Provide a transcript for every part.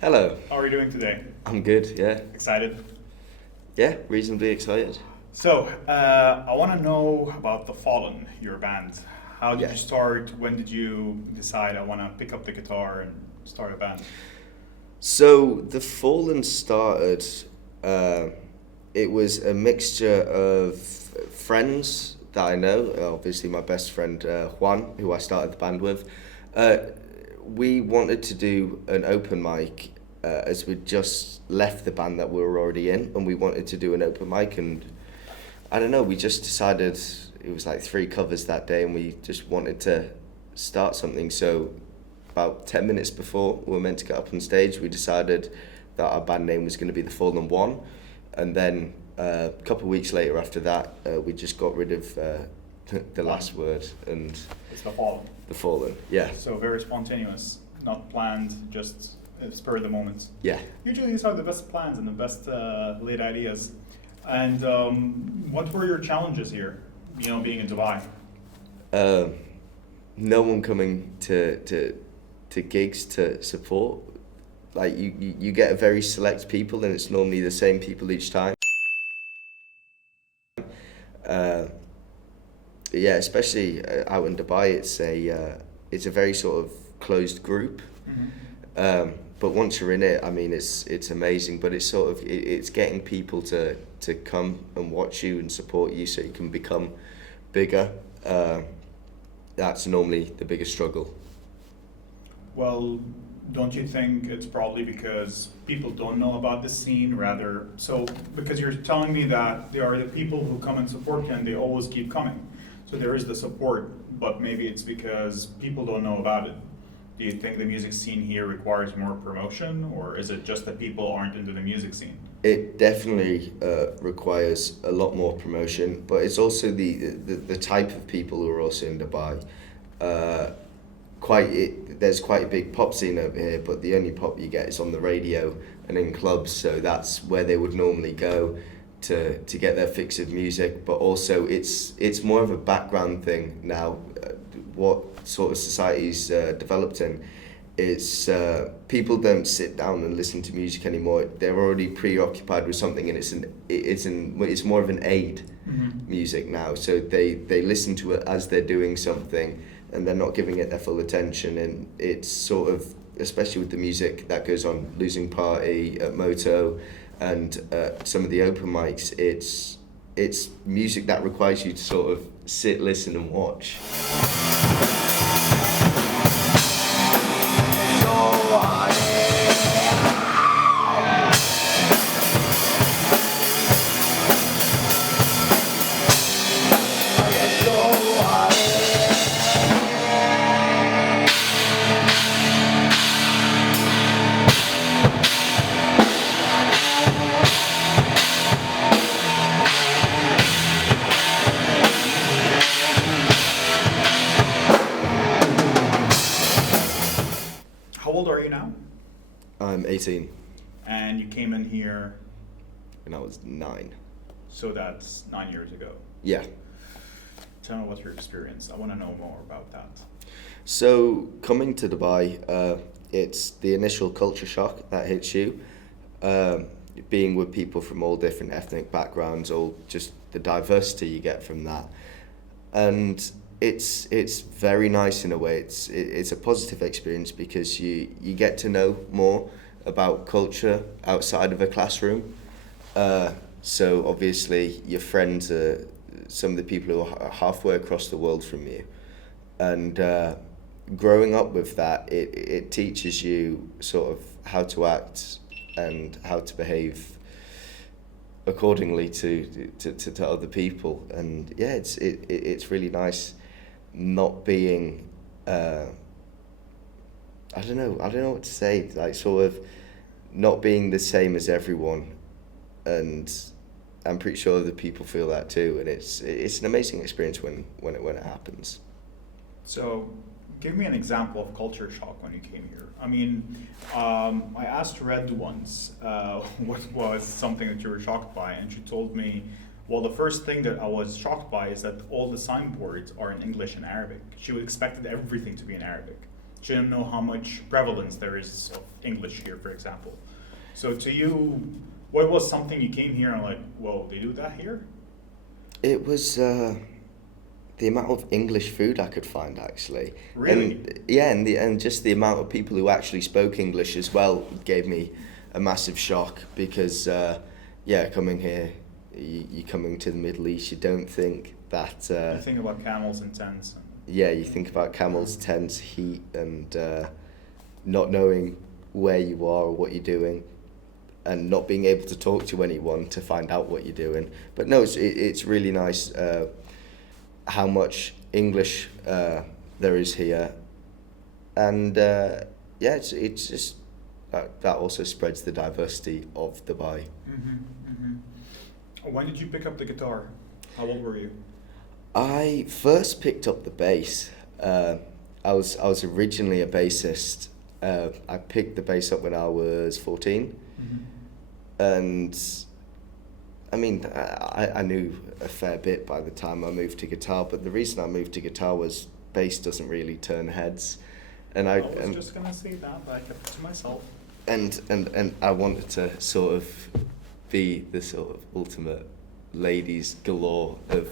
Hello, How are you doing today? I'm good, yeah. Excited? Yeah, reasonably excited. So, I want to know about The Fallen, your band. How did you Yes. start? When did you decide I want to pick up the guitar and start a band? So, The Fallen started, uh, it was a mixture of friends that I know, obviously my best friend Juan, who I started the band with. Uh, we wanted to do an open mic as we'd just left the band that we were already in, and we wanted to do an open mic, and I don't know, we just decided it was like three covers that day, and we just wanted to start something. So, about 10 minutes before we were meant to get up on stage, we decided that our band name was going to be The Fallen One. And then a couple of weeks later after that, we just got rid of the last word and It's The Fallen. The Fallen. Yeah, So, very spontaneous, not planned, just spur of the moment. yeah. Usually, these are the best plans and the best late ideas. And what were your challenges here, being in Dubai? Um, no one coming to gigs to support. Like you get a very select people, and it's normally the same people each time. Uh, yeah, especially out in Dubai, it's a very sort of closed group. But once you're in it, I mean, it's amazing. But it's sort of it's getting people to come and watch you and support you, so you can become bigger. That's normally the biggest struggle. Well, don't you think it's probably because people don't know about the scene rather? So, because you're telling me that there are the people who come and support you and they always keep coming. So there is the support, but maybe it's because people don't know about it. Do you think the music scene here requires more promotion, or is it just that people aren't into the music scene? It definitely requires a lot more promotion, but it's also the type of people who are also in Dubai. Uh, there's quite a big pop scene over here, but the only pop you get is on the radio and in clubs, so that's where they would normally go to get their fix of music. But also it's more of a background thing now. What sort of society's developed in is people don't sit down and listen to music anymore. They're already preoccupied with something, and it's more of an aid music now. So they listen to it as they're doing something, and they're not giving it their full attention. And it's sort of, especially with the music that goes on Losing Party at Moto and some of the open mics, it's music that requires you to sort of sit, listen and watch. How old are you now? I'm 18 And you came in here, and I was 9. so that's 9 years ago. Yeah. Tell me what's your experience. I want to know more about that. So coming to Dubai, it's the initial culture shock that hits you. Being with people from all different ethnic backgrounds, all just the diversity you get from that, and it's very nice in a way. It's a positive experience because you get to know more about culture outside of a classroom. So obviously your friends are some of the people who are halfway across the world from you, and growing up with that, it teaches you sort of how to act and how to behave accordingly to other people. And yeah, it's really nice not being I don't know what to say, like sort of not being the same as everyone. And I'm pretty sure other people feel that too, and it's an amazing experience when it happens. So, give me an example of culture shock when you came here. I mean, I asked Red once what was something that you were shocked by, and she told me, well, the first thing that I was shocked by is that all the signboards are in English and Arabic. She expected everything to be in Arabic. She didn't know how much prevalence there is of English here, for example. So to you, what was something you came here and like, whoa, they do that here? It was the amount of English food I could find actually. Really? And yeah, and just the amount of people who actually spoke English as well gave me a massive shock because yeah, coming here, you coming to the Middle East, you don't think that. You think about camels and tents. Yeah, you think about camels, tents, heat, and not knowing where you are or what you're doing, and not being able to talk to anyone to find out what you're doing. But no, it's really nice how much English there is here, and yeah, it's just that also spreads the diversity of Dubai. When did you pick up the guitar? How old were you? I first picked up the bass. I was originally a bassist. I picked the bass up when I was 14, and I mean I knew a fair bit by the time I moved to guitar. But the reason I moved to guitar was bass doesn't really turn heads, and I was just gonna say that, but I kept it to myself. And I wanted to sort of be the sort of ultimate ladies galore of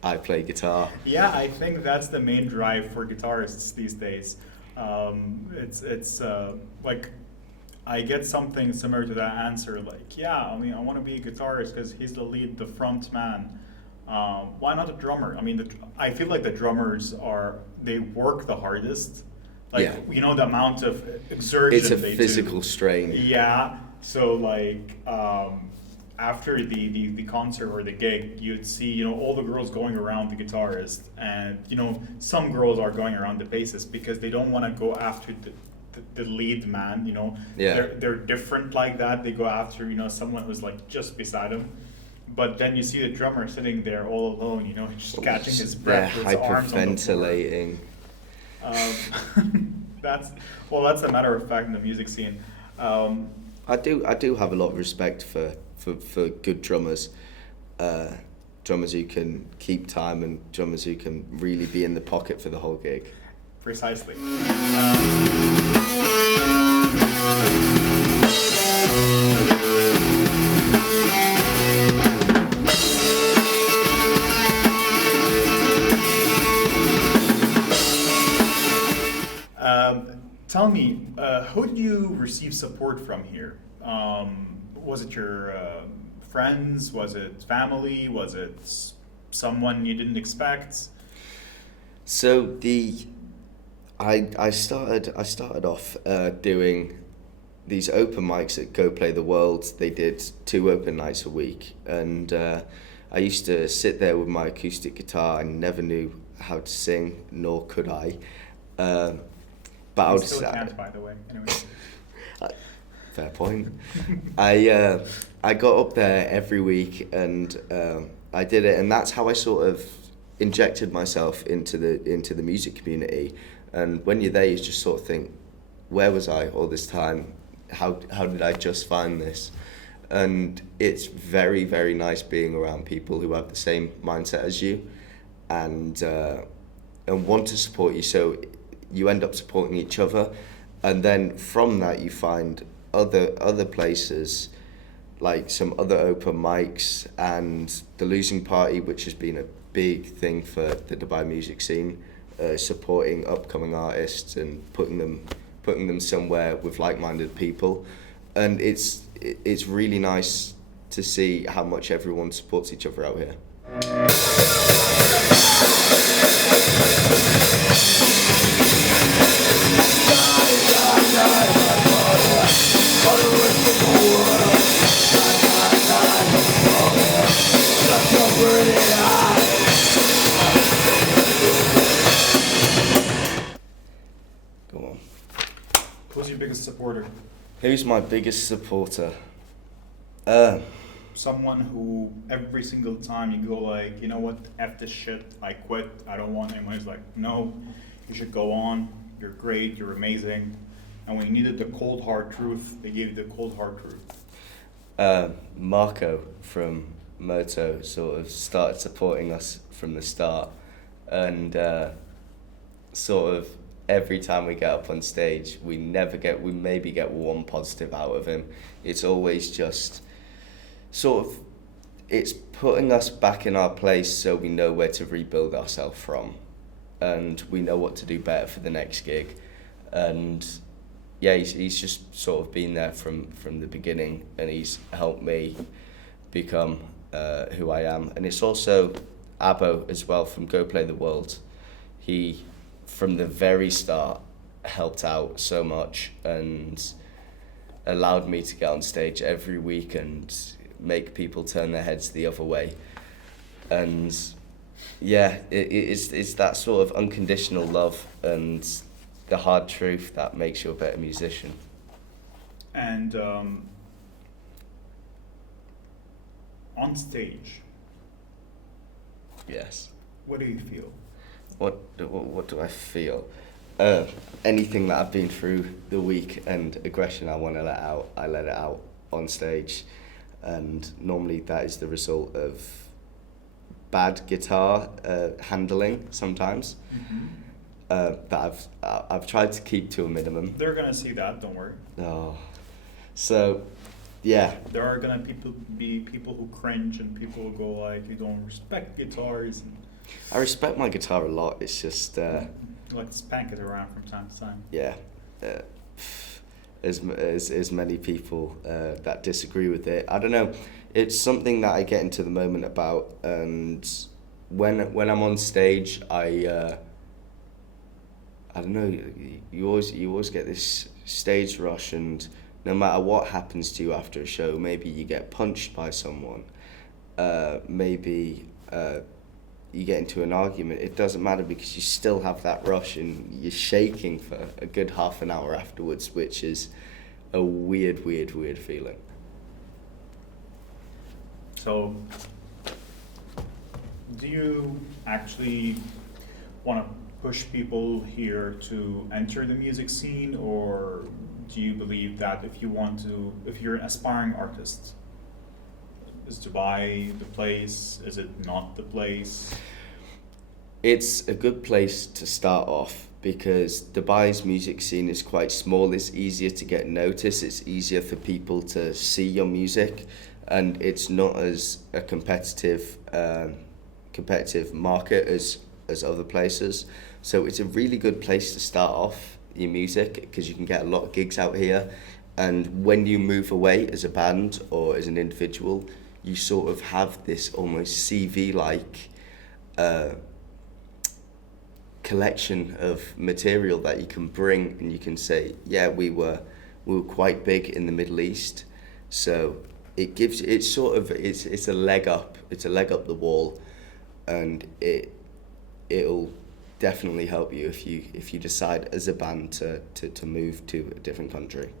I play guitar. Yeah, I think that's the main drive for guitarists these days. It's like I get something similar to that answer. Like, yeah, I mean, I want to be a guitarist because he's the lead, the front man. Why not a drummer? I mean, I feel like the drummers they work the hardest. Like, Yeah. you know, the amount of exertion It's a they physical do. strain. Yeah. So like after the concert or the gig, you'd see, you know, all the girls going around the guitarist, and you know, some girls are going around the bassist because they don't want to go after the lead man. You know, Yeah. they're different like that. They go after, you know, someone who's like just beside them. But then you see the drummer sitting there all alone, you know, just catching his breath with his arms on the floor. Hyperventilating. That's a matter of fact in the music scene. I do have a lot of respect for good drummers, drummers who can keep time and drummers who can really be in the pocket for the whole gig. Precisely. Tell me, who did you receive support from here? Was it your friends? Was it family? Was it someone you didn't expect? So I started off doing these open mics at Go Play the World. They did 2 open nights a week, and I used to sit there with my acoustic guitar. I never knew how to sing, nor could I. But I You would still can't, by the way. Anyway. Fair point. I got up there every week and I did it, and that's how I sort of injected myself into the music community. And when you're there, you just sort of think, where was I all this time? How did I just find this? And it's very, very nice being around people who have the same mindset as you, and want to support you. So you end up supporting each other, and then from that you find other places, like some other open mics and the Losing Party, which has been a big thing for the Dubai music scene, supporting upcoming artists and putting them somewhere with like-minded people. And it's really nice to see how much everyone supports each other out here. Go on. Who's your biggest supporter? Who's my biggest supporter? Someone who every single time you go like, you know what, F this shit, I quit, I don't want anyone who's like, no, you should go on, you're great, you're amazing. And when you needed the cold hard truth, they gave you the cold hard truth. Marco from Moto sort of started supporting us from the start, and sort of every time we get up on stage, we maybe get one positive out of him. It's always just sort of, it's putting us back in our place so we know where to rebuild ourselves from, and we know what to do better for the next gig. And yeah, he's just sort of been there from the beginning, and he's helped me become who I am. And it's also Abo as well from Go Play the World. He, from the very start, helped out so much and allowed me to get on stage every week and make people turn their heads the other way. And yeah, it's that sort of unconditional love and the hard truth that makes you a better musician. And on stage, Yes. what do you feel? What do I feel? Anything that I've been through the week and aggression I want to let out, I let it out on stage. And normally that is the result of bad guitar handling sometimes. That I've tried to keep to a minimum. They're gonna see that, don't worry. Oh, so yeah. There are gonna be people who cringe and people who go like, you don't respect guitars. And I respect my guitar a lot. It's just you like to spank it around from time to time. yeah. As many people that disagree with it. I don't know. It's something that I get into the moment about, and when I'm on stage, I don't know. You always get this stage rush, and no matter what happens to you after a show, maybe you get punched by someone, maybe you get into an argument. It doesn't matter because you still have that rush, and you're shaking for a good half an hour afterwards, which is a weird feeling. So, do you actually want to push people here to enter the music scene, or do you believe that if you're an aspiring artist, is Dubai the place? Is it not the place? It's a good place to start off because Dubai's music scene is quite small. It's easier to get noticed. It's easier for people to see your music, and it's not as a competitive market as other places. So it's a really good place to start off your music because you can get a lot of gigs out here. And when you move away as a band or as an individual, you sort of have this almost CV-like collection of material that you can bring, and you can say, yeah, we were quite big in the Middle East. So it gives it's a leg up. It's a leg up the wall, and it'll definitely help you if you decide as a band to move to a different country.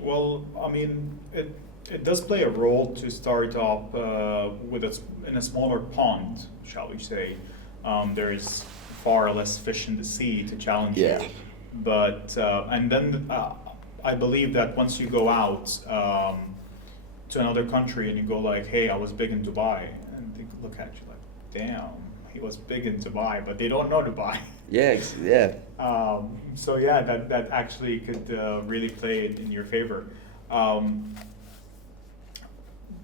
Well, I mean, it does play a role to start off in a smaller pond, shall we say. There is far less fish in the sea to challenge you. But and then I believe that once you go out to another country and you go like, hey, I was big in Dubai, and they look at you like, damn, he was big in Dubai, but they don't know Dubai. Yeah, yeah. So yeah, that actually could really play in your favor.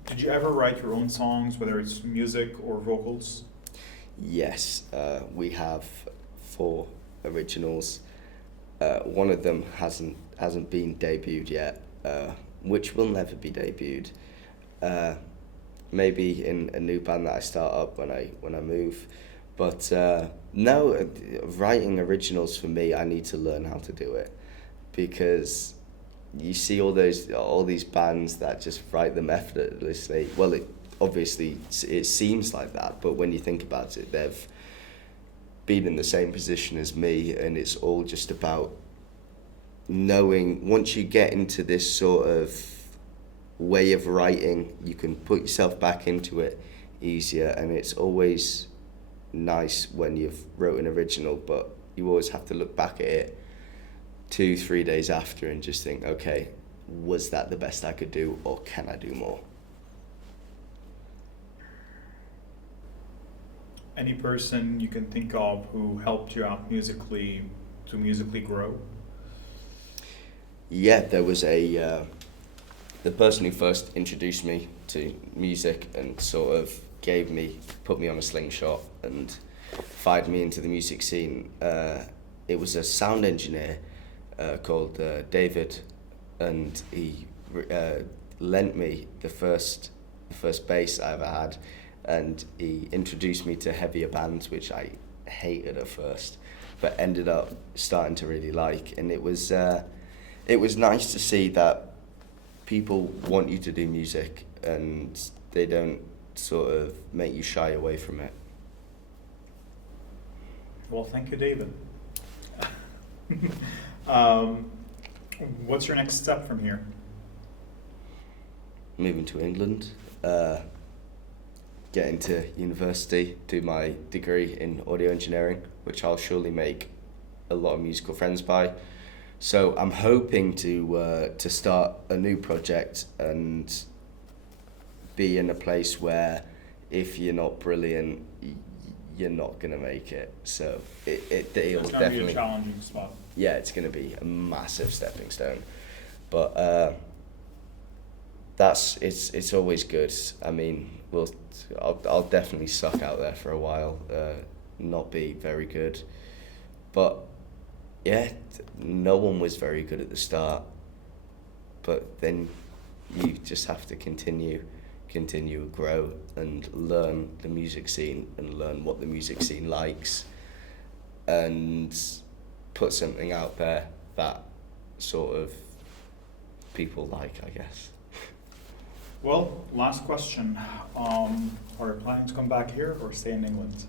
Did you ever write your own songs, whether it's music or vocals? Yes, we have 4 originals. One of them hasn't been debuted yet, which will never be debuted. Maybe in a new band that I start up when I move. But no, writing originals for me, I need to learn how to do it, because you see all these bands that just write them effortlessly. Well, it seems like that, but when you think about it, they've been in the same position as me, and it's all just about knowing. Once you get into this sort of way of writing, you can put yourself back into it easier, and it's always nice when you've wrote an original, but you always have to look back at it 2-3 days after and just think, okay, was that the best I could do, or can I do more? Any person you can think of who helped you out musically to musically grow? Yeah, there was the person who first introduced me to music and sort of put me on a slingshot and fired me into the music scene. It was a sound engineer called David, and he lent me the first bass I ever had, and he introduced me to heavier bands, which I hated at first, but ended up starting to really like. And it was nice to see that people want you to do music and they don't sort of make you shy away from it. Well, thank you, David. What's your next step from here? Moving to England, get into university, do my degree in audio engineering, which I'll surely make a lot of musical friends by. So I'm hoping to start a new project and be in a place where if you're not brilliant, you're not gonna make it. So it'll It's gonna definitely be a challenging spot. yeah, it's gonna be a massive stepping stone, but it's always good. I mean, I'll definitely suck out there for a while, not be very good, but yeah, no one was very good at the start, but then you just have to continue grow and learn the music scene and learn what the music scene likes and put something out there that sort of people like, I guess. Well, last question. Are you planning to come back here or stay in England?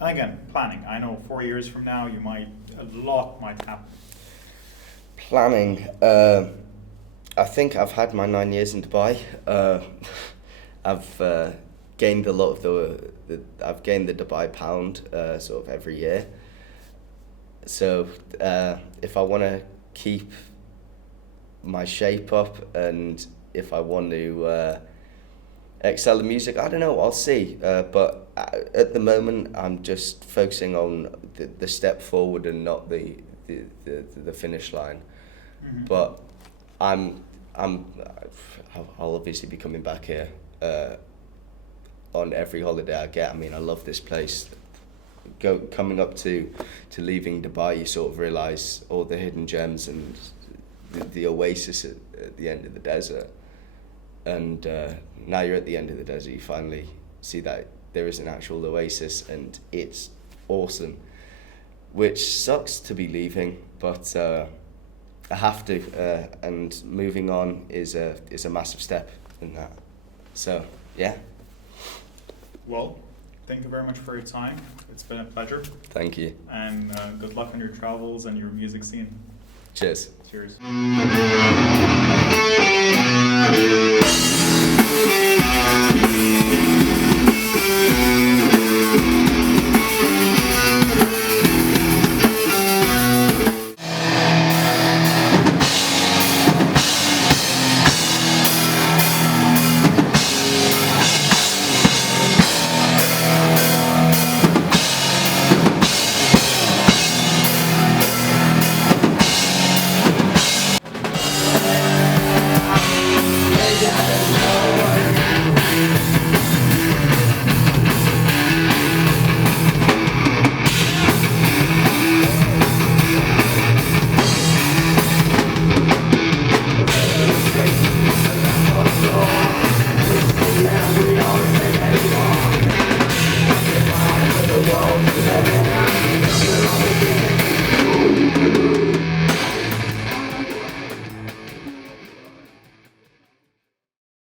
And again, planning. I know 4 years from now, a lot might happen. Planning. I think I've had my 9 years in Dubai. I've gained a lot of I've gained the Dubai pound sort of every year. So if I want to keep my shape up and if I want to excel in music, I don't know, I'll see. But at the moment, I'm just focusing on the step forward and not the finish line. Mm-hmm. But I'll obviously be coming back here on every holiday I get. I mean, I love this place. Coming up to leaving Dubai, you sort of realise all the hidden gems and the oasis at the end of the desert. And now you're at the end of the desert, you finally see that there is an actual oasis and it's awesome, which sucks to be leaving, but I have to, and moving on is a massive step in that. So, yeah. Well, thank you very much for your time. It's been a pleasure. Thank you. And good luck on your travels and your music scene. Cheers. Cheers.